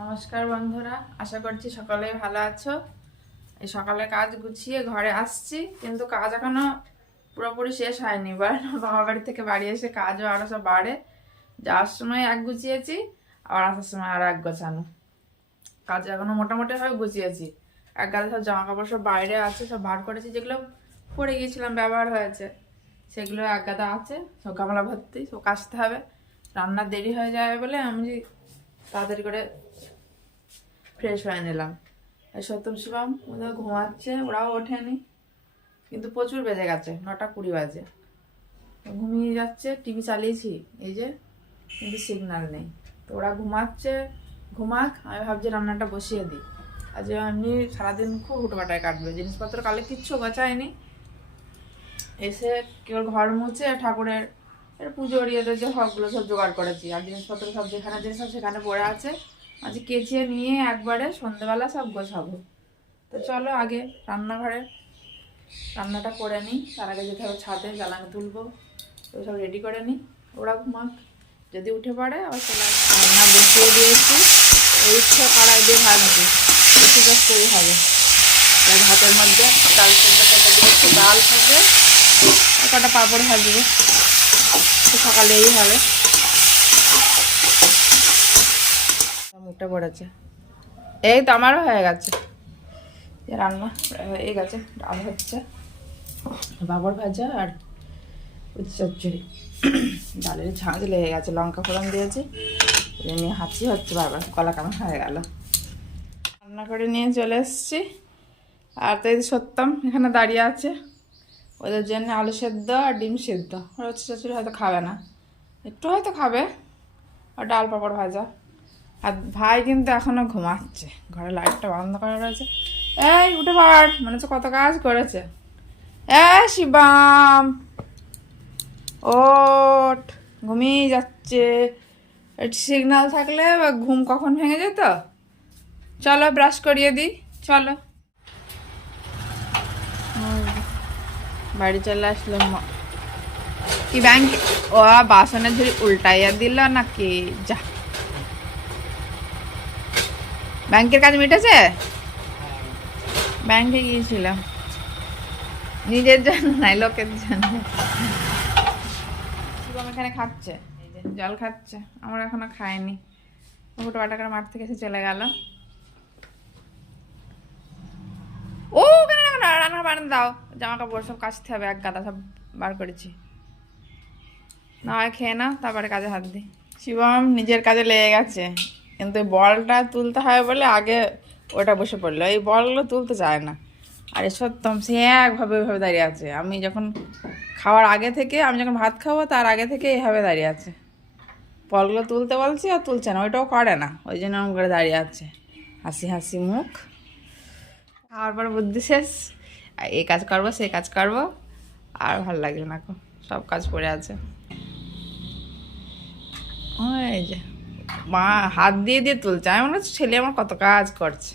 নমস্কার বন্ধুরা, আশা করছি সকলেই ভালো আছো। এই সকালে কাজ গুছিয়ে ঘরে আসছি, কিন্তু কাজ এখনো পুরোপুরি শেষ হয়নি। বাবা বাড়ি থেকে বাড়ি এসে কাজও আরো সব বাড়ে। যাওয়ার সময় এক গুছিয়েছি, আবার আসার সময় আরো এক গোছানো। কাজ এখনো মোটামুটি ভাবে গুছিয়েছি। এক গাদা সব জামা কাপড় সব বাইরে আছে, সব বার করেছি, যেগুলো পরে গিয়েছিলাম ব্যবহার হয়েছে সেগুলো এক গাদা আছে, সব গামলা ভর্তি, সব কাচতে হবে। রান্নার দেরি হয়ে যাবে বলে আমি তাড়াতাড়ি করে ফ্রেশ হয়ে নিলাম। সত্যম শিবম ওদের ঘুমাচ্ছে, ওরাও ওঠেনি, কিন্তু প্রচুর বেজে গেছে, 9:20 বাজে। ঘুমিয়ে যাচ্ছে, টিভি চালিয়েছি এই যে, কিন্তু সিগন্যাল নেই। তো ওরা ঘুমাচ্ছে, ঘুমাক, আমি ভাবছি রান্নাটা বসিয়ে দিই। আজ এমনি সারাদিন খুব হুটোপাটায় কাটবে, জিনিসপত্র কালে কিচ্ছু বাঁচায়নি। এসে কেউ ঘর মুছে ঠাকুরের পুজো ওরিয়ে যে হকগুলো সব জোগাড় করেছি, আর জিনিসপত্র সব যেখানে জিনিস সব সেখানে পড়ে আছে। আজ কেচিয়ে নিয়ে একবারে সন্ধ্যেবেলা সব গোছাবো। তো চলো আগে রান্নাটা করে নিই, তার আগে যেতে হবে ছাদে, জ্বালানি তুলবো, তো সব রেডি করে নিই। ওরা ঘুমাক, যদি উঠে পড়ে আবার চলে আসবে। রান্না বসিয়ে দিয়েছি, ইচ্ছে কড়াই দিয়ে ভাজছি, বেশি কষ্টই হবে। ভাতের মধ্যে ডাল সেদ্ধ করে দিয়েছি, ডাল হবে আর কটা পাঁপড় ভাজবো, তো সকালে এই হবে। মুখটা পড়েছে, এই তো আমারও হয়ে গেছে রান্না, হয়ে গেছে। ডাল হচ্ছে, পাঁপড় ভাজা আর চচ্চড়ি। ডালের ঝাঁঝ লেগে গেছে, লঙ্কা ফোড়ন দিয়েছি, নিয়ে হাঁচি হচ্ছে বারবার, গলা কেমন হয়ে গেল। রান্না করে নিয়ে চলে এসছি। আর তো এই সত্যম এখানে দাঁড়িয়ে আছে, ওদের জন্য আলু সেদ্ধ আর ডিম সেদ্ধ। ওরা চচ্চড়ি হয়তো খাবে না, একটু হয়তো খাবে, আর ডাল পাঁপড় ভাজা। আর ভাই কিন্তু এখনো ঘুমাচ্ছে, ঘরে লাইটটা বন্ধ করা রয়েছে। এই উঠে পড়, মনে হচ্ছে কত কাজ করেছে। শিবাম ওঠ, ঘুমিয়ে যাচ্ছে। সিগন্যাল থাকলে বা ঘুম কখন ভেঙে যেত। চলো ব্রাশ করিয়ে দিই, চলো। বাড়ি চলে আসলাম। কি ব্যাংক, ও বাসনের ঝুড়ি উল্টাইয়া দিল নাকি? যা, ব্যাংকের কাজ মিটেছে? ব্যাংকে গিয়েছিলাম, নিজের জন্য নাই, লোকের জন্য। শিবম এখানে খাচ্ছে, এই যে জল খাচ্ছে, আমরা এখনো খাইনি। ছোটো বাটাকার মাঠ থেকে এসে চলে গেল। ও কেন রান্না বান্না দাও, জামা কাপড় সব কাচতে হবে, এক গাদা সব বার করেছি। না হয় খেয়ে নাও, তারপরে কাজে হাত দিই। শিবম নিজের কাজে লেগে গেছে, কিন্তু বলটা তুলতে হয় বলে আগে ওটা বসে পড়লো, এই বলগুলো তুলতে চায় না। আর সত্যম সে একভাবে ওইভাবে দাঁড়িয়ে আছে। আমি যখন খাওয়ার আগে থেকে, আমি যখন ভাত খাবো তার আগে থেকে এইভাবে দাঁড়িয়ে আছে। বলগুলো তুলতে বলছি আর তুলছে না, ওইটাও করে না, ওই জন্য আমার করে দাঁড়িয়ে আছে, হাসি হাসি মুখ। খাওয়ার পর বুদ্ধি শেষ, এই কাজ করবো সেই কাজ করবো, আর ভালো লাগছে না, সব কাজ পড়ে আছে। ওই যে মা হাত দিয়ে দিয়ে তুলছে, আমি মনে হচ্ছে ছেলে আমার কত কাজ করছে,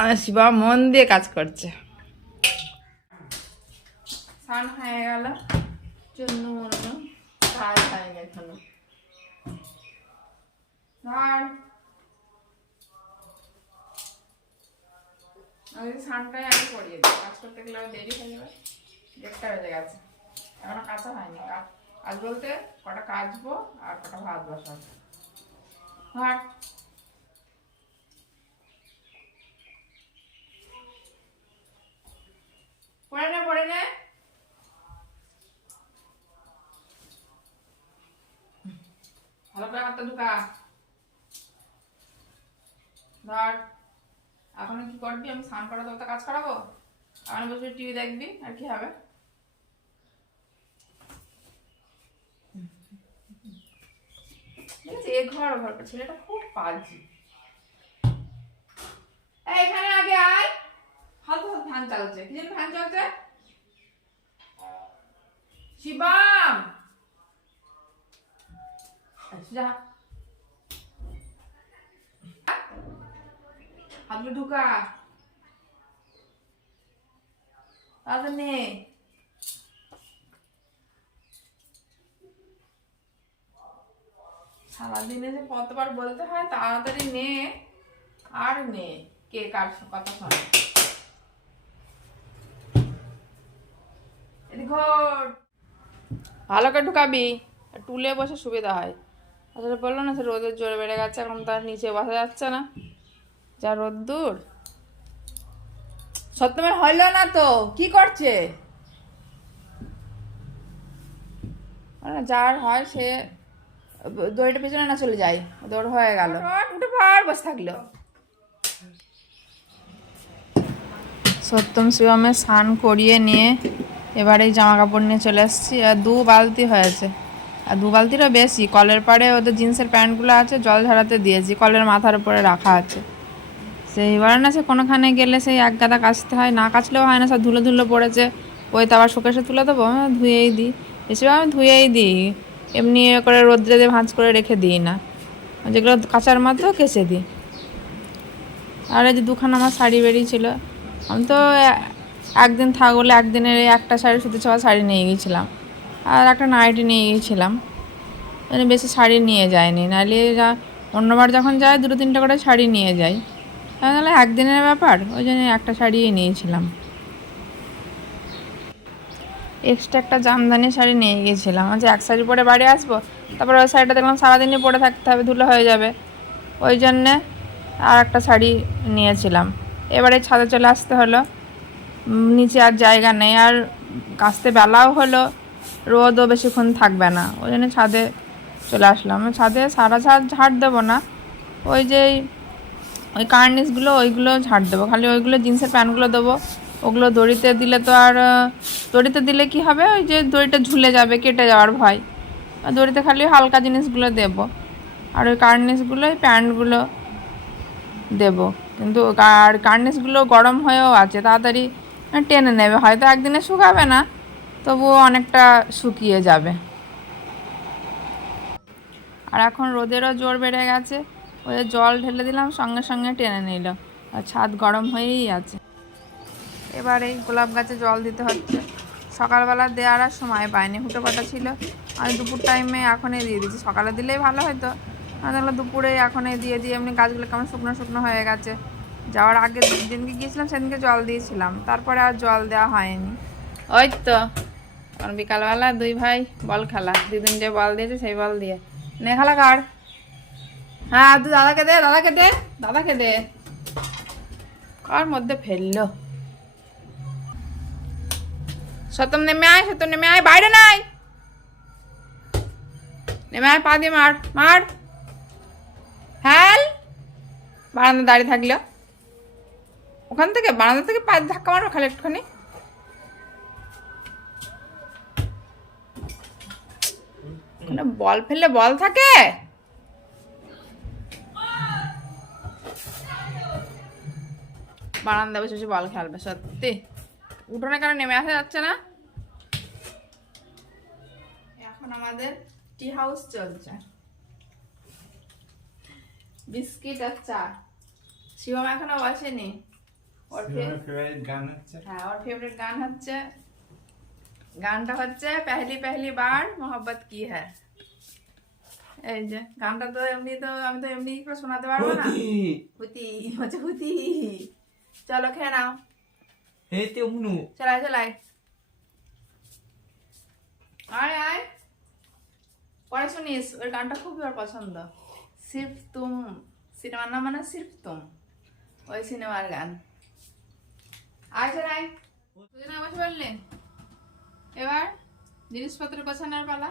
আর শিবা মন দিয়ে কাজ করছে। স্নান হয়ে গেল, চুন্নু মুন্নু কাজ হয়ে গেছে। স্নানটাই আগে করিয়ে দিই, কাজ করতে গেলে দেরি হয়ে যাবে। 1টা বেজে গেছে, এখনো কাঁচা হয়নি। কাজ বলতে কটা কাচবো আর কটা ভাত বসাবো। হ্যাঁ, পড়ে নে পড়ে নে, ভালো করে হাতটা ঢুকা। ধর, এখন কি করবি, আমি স্নান করা তো কাজ করাবো, আমি বসে টিভি দেখবি, আর কি হবে। ঠিক আছে, এ ঘর ছেলেটা খুব পাজি। এখানে আগে আয়, হালকা হালকা ফ্যান চালাচ্ছে, কি যেন ফ্যান চলছে। শিবাম যা, হাতগুলো ঢুকা, তাহলে নে। সারাদিনে যে কতবার বলতে হয় তাড়াতাড়ি নে আর নে, কে কার কথা শোনে। এদিক ঘোর, ভালো করে ঢুকাবি, টুলে বসে সুবিধা হয়। আসলে বললো না সে রোদের জোরে বেড়ে গেছে, এখন তার নিচে বসা যাচ্ছে না, যা রোদ্দুর। সত্যমের হইল না তো, কি করছে? যার হয় সে দড়িটা পেছনে না চলে যায়, দৌড় হয়ে গেল, উঠে ভার বসে থাকলো। সত্যম শিবমে স্নান করিয়ে নিয়ে এবারে এই জামা কাপড় নিয়ে চলে এসেছি। আর 2 বালতি হয়েছে, আর 2 বালতিরও বেশি। কলের পাড়ে ওদের জিন্সের প্যান্টগুলো আছে, জল ঝরাতে দিয়েছি, কলের মাথার উপরে রাখা আছে। সেইবারে না সে কোনোখানে গেলে সেই এক গাদা কাচতে হয়, না কাচলেও হয় না, সব ধুলো ধুলো পড়েছে। ওই তো আবার শোকেসে তুলে দেবো, ধুয়েই দিই, বেশিরভাগ আমি ধুয়েই দিই, এমনি করে রোদ্রে দিয়ে ভাঁজ করে রেখে দিই না, যেগুলো কাচার মধ্যেও কেচে দিই। আর এই যে 2খানা আমার শাড়ি বেরিয়েছিল, আমি তো একদিন থাকলে একদিনের এই একটা শাড়ি সুতি ছাপা শাড়ি নিয়ে গিয়েছিলাম, আর একটা নাইটি নিয়ে গিয়েছিলাম, মানে বেশি শাড়ি নিয়ে যায়নি। নাহলে অন্যবার যখন যায় 2-3টা করে শাড়ি নিয়ে যাই, তাহলে একদিনের ব্যাপার, ওই জন্য একটা শাড়িই নিয়েছিলাম। এক্সট্রা একটা জামদানি শাড়ি নিয়ে গিয়েছিলাম, আচ্ছা এক শাড়ি পরে বাড়ি আসবো, তারপরে ওই শাড়িটা দেখলাম সারাদিনই পরে থাকতে হবে, ধুলো হয়ে যাবে, ওই জন্যে আর একটা শাড়ি নিয়েছিলাম। এবারে ছাদে চলে আসতে হলো, নিচে আর জায়গা নেই, আর কাচতে বেলাও হলো, রোদও বেশিক্ষণ থাকবে না, ওই জন্য ছাদে চলে আসলাম। ছাদে সারা ছাদ ঝাড় দেবো না, ওই যে ওই কার্নিশগুলো ওইগুলো ঝাড় দেবো, খালি ওইগুলো জিন্সের প্যান্টগুলো দেবো। ওগুলো দড়িতে দিলে তো আর, দড়িতে দিলে কি হবে, ওই যে দড়িটা ঝুলে যাবে, কেটে যাওয়ার ভয়। দড়িতে খালি হালকা জিনিসগুলো দেবো, আর ওই কার্নিশগুলো ওই প্যান্টগুলো দেবো। কিন্তু আর কার্নিশগুলো গরম হয়েও আছে, তাড়াতাড়ি টেনে নেবে, হয়তো একদিনে শুকাবে না, তবুও অনেকটা শুকিয়ে যাবে। আর এখন রোদেরও জোর বেড়ে গেছে, ওই জল ঢেলে দিলাম, সঙ্গে সঙ্গে টেনে নিল, আর ছাদ গরম হয়েই আছে। এবার এই গোলাপ গাছে জল দিতে হচ্ছে, সকালবেলা দেওয়ার আর সময় পাইনি, হুটো পাটা ছিল, আর দুপুর টাইমে এখনই দিয়ে দিচ্ছি। সকালে দিলেই ভালো হতো, তাহলে দুপুরে এখনই দিয়ে দিয়ে এমনি গাছগুলো কেমন শুকনো শুকনো হয়ে গেছে। যাওয়ার আগে যেদিনকে গিয়েছিলাম সেদিনকে জল দিয়েছিলাম, তারপরে আর জল দেওয়া হয়নি। ওই তো এখন বিকালবেলা 2 ভাই বল খেলা, 2 দিন যে বল দিয়েছে সেই বল দিয়ে নে খেলা কার। হ্যাঁ তুই দাদাকে দে, দাদাকে দে, দাদাকে দে, কার মধ্যে ফেললো। সত্যম নেমে আয়, সত্যম নেমে আয়, বাইরে নাই, নেমে আয়, পা দিয়ে মার মার, হ্যাল বারান্দা দাঁড়িয়ে থাকলো, ওখান থেকে বারান্দা থেকে পা ধাক্কা মারো খালি একটুখানি। বল ফেললে বল থাকে, বারান্দা বসে বসে বল খেলবে। সত্যি উঠোনে কেন নেমে আসা যাচ্ছে না। এখন আমাদের টি হাউস চলছে, বিস্কিট আর চা। শিবম এখনো বসেনি, ওর ফেভারিট গান হচ্ছে, হ্যাঁ ওর ফেভারিট গান হচ্ছে, গানটা হচ্ছে পেহলি পেহলি বার মোহব্বত কি হ্যায়। এই যে গানটা তো এমনি, তো আমি তো এমনি করে শোনাতে পারবো না। হুতি হচ্ছে হুতি, চলো খেয়ে নাও, চলাই চলাই, আয় আয়, পরে শুনিস, ওর গানটা খুবই ওর পছন্দ। সির্ফ তুম সিনেমার নাম মানে সির্ফ তুম, ওই সিনেমার গান। আয় চলাই, দুজনে বসে বললেন। এবার জিনিসপত্র গোছানোর পালা।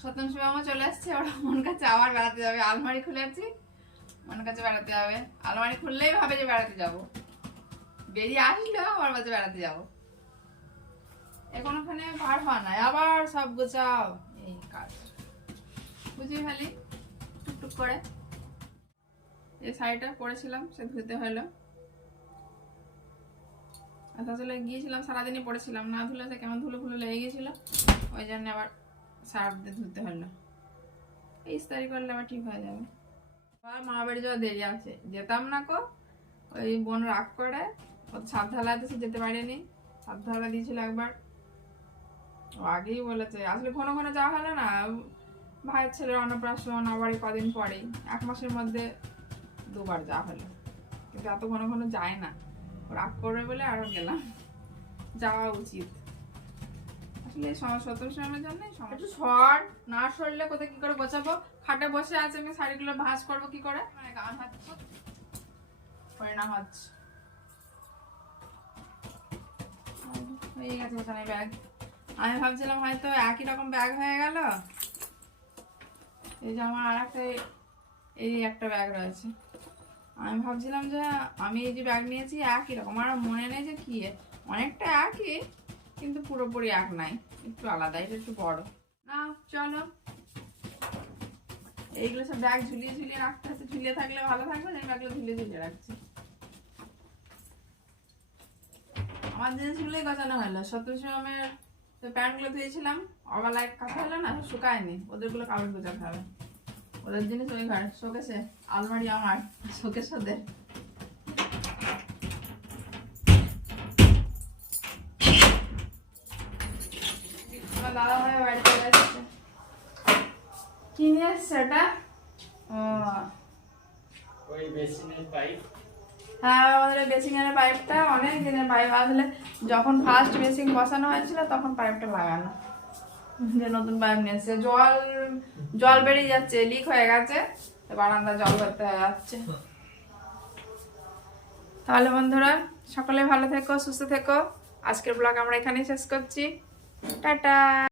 সত্যম শিবমও চলে আসছে, ওরা মন কাছে আবার বেড়াতে যাবে, আলমারি খুলেছি, মন কাছে বেড়াতে যাবে, আলমারি খুললেই ভাবে যে বেড়াতে যাব, বেরিয়ে আসলো আবার বাজে বেড়াতে যাব, এখন ওখানে ভার হওয়া নাই, আবার সব গোছাও, এই কাজ বুঝিয়ে ফেলি টুকটুক করে। এই শাড়িটা পরেছিলাম, সে ধুতে হলো, আসলে গিয়েছিলাম সারাদিনই পরেছিলাম, না ধুলে সে কেমন ধুলো ফুলো লেগে গিয়েছিল, ওই জন্য আবার সার্ফ দিয়ে ধুতে হলো। এই ইস্তারি করলে আবার ঠিক হয়ে যাবে। আবার মা বাড়ি যাওয়া দেরি আছে, যেতাম না কো, ওই বোন রাগ করে, ও ছাদ ঢালাতে সে যেতে পারেনি, ছাদ ঢালা দিয়েছিল একবার, ও আগেই বলেছে, আসলে ঘন ঘন যাওয়া হলো না, ভাইয়ের ছেলের অন্নপ্রাশন আবার এই কদিন পরেই, 1 মাসের মধ্যে 2 বার যাওয়া হলো, কিন্তু এত ঘন ঘন যায় না, রাগ করবে বলে আরো গেলাম। যাওয়া উচিত আসলে সতর্ক সময়ের জন্য। একটু সর না সরলে কোথায় কি করে গোছাবো, খাটে বসে আছে, আমি শাড়িগুলো ভাঁজ করবো কি করে, গান হাঁটছে পরিণাম হচ্ছে। হয়ে গেছে ওখানে ব্যাগ, আমি ভাবছিলাম হয়তো একই রকম ব্যাগ হয়ে গেল। এই যে আমার আর একটা, এই একটা ব্যাগ রয়েছে, আমি ভাবছিলাম যে আমি এই যে ব্যাগ নিয়েছি একই রকম, আমার মনে নেই যে কি অনেকটা একই, কিন্তু পুরোপুরি এক নাই, একটু আলাদা, এটা একটু বড়। না চলো, এইগুলো সব ব্যাগ ঝুলিয়ে ঝুলিয়ে রাখতে হচ্ছে, ঝুলিয়ে থাকলে ভালো থাকবে, এই ব্যাগগুলো ঝুলিয়ে ঝুলিয়ে রাখছি। আমার জিনিসগুলোই গোছানো হলো, সত্যমের প্যান্টগুলো ধুয়েছিলাম, অবেলায় কাঁচা হলো না, শুকায়নি, ওদেরগুলো কাগজ গোছাতে হবে। ওদের জিনিস ওই ঘর শোকেছে, আলমারি আমার, শোকেশ ওদের। আমার দাদা ভাই বাড়িতে গেছে, কি নিয়ে এসছে এটা? ওই বেসিনের পাইপ। হ্যাঁ, আমাদের বেসিনের পাইপটা অনেক দিনের পাইপ, আসলে যখন ফার্স্ট বেসিন বসানো হয়েছিল তখন পাইপটা লাগানো, যে নতুন পাইপ নিয়ে এসছে। জল বেরিয়ে যাচ্ছে, লিক হয়ে গেছে, বারান্দা জল ভরতে হয়ে যাচ্ছে। তাহলে বন্ধুরা সকলে ভালো থেকো, সুস্থ থেকো, আজকের ব্লগ আমরা এখানেই শেষ করছি, টাটা।